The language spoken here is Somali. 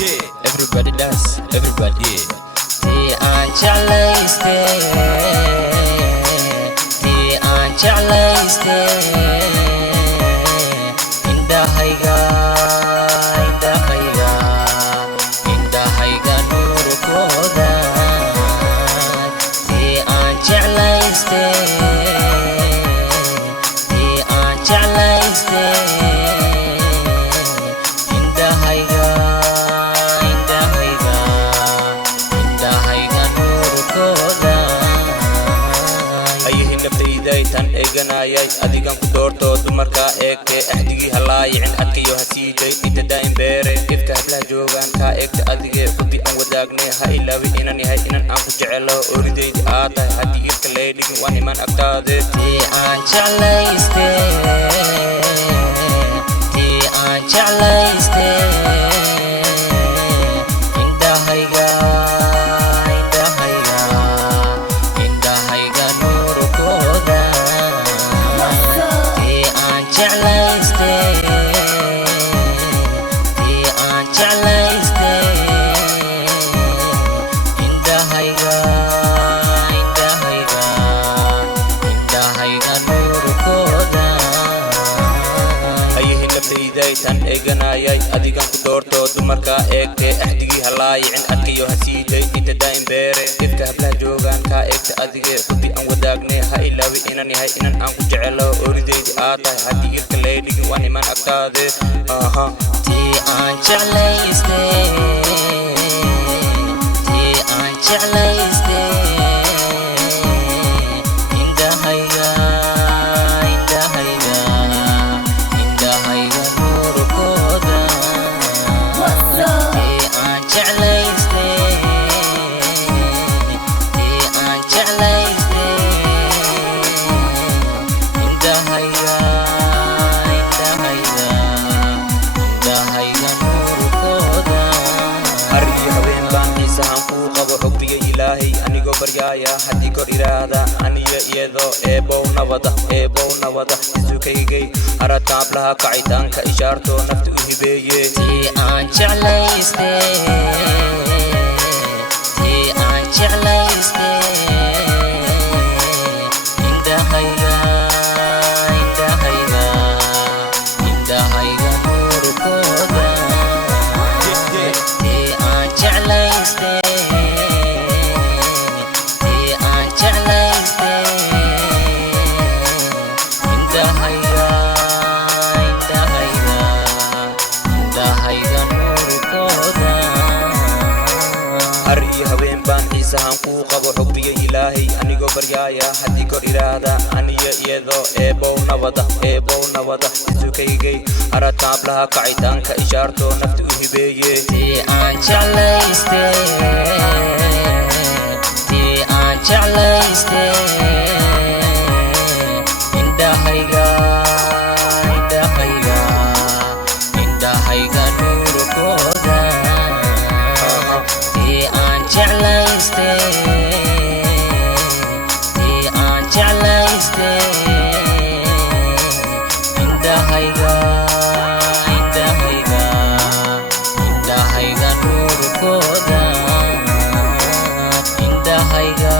Yeah, everybody dance, everybody. Ti aan jeclayste, ti aan jeclayste. Indahayga, indahayga, indahayga nuurkooda. Ti aan jeclayste, ti aan jeclayste. Indahayga, indahayga, indahayga nuurkooda. أيه نبتيداي تان إيجاناياي أديكان كدورتو دمركا إيكي أحديكي هلاي عن أدكيو هسيداي إنت دايم بيري إفكا هبلا جوغان كا إيكتا أديكي قدي أن وداقني هاي لاوي إناني هاي إنان أنكو جعلو أوريدي دي آتاي هدي إفكا ليديكي واني من أكتادي Ti aan jeclayste, ti aan jeclayste. Indahayga, indahayga, indahayga nuurkooda. Ti aan jeclayste, ti aan jeclayste. Indahayga, indahayga, indahayga nuurkooda. أيه نبتيداي تان إيجاناياي أديكان كدورتو دمركا إيكي أحديكي هلاي عن أدكيو هسيداي إنت دايم بيري إفكا هبلا جوغان كا إيكتا أديكي قدي أن وداقني هاي لاوي إناني هاي إنان أنكو جعلو أوريدي دي آتاي هدي إفكا ليديكي واني من أكتادي Ti aan jeclayste, ti aan jeclayste. Indahayga, indahayga, indahayga nuurkooda. Ti aan jeclayste, ti aan jeclayste. Indahayga, indahayga, indahayga nuurkooda. أرجي هبين بان إيسان فوق حبي إلهي أني جو بريايا حدي كور إرادة أني يدو إبو نودا إسوكي جي أرتاب لها قاعدان كإشارتو نفتو هبيي Ti aan jeclayste, ti aan jeclayste. Indahayga, indahayga, indahayga nuurkooda. Ti aan jeclayste, ti aan jeclayste. Indahayga, indahayga, indahayga nuurkooda. أرجي هبين بان إيسان فوق حبي إلهي أني جو بريايا حدي كور إرادة أني يدو إبو نودا إسوكي جي أرتاب لها قاعدان كإشارتو نفتو هبيي Ti aan jeclayste, ti aan jeclayste. Indahayga, indahayga, indahayga nuurkooda. Ti aan jeclayste, ti aan jeclayste. Indahayga, indahayga, indahayga nuurkooda. Indahayga.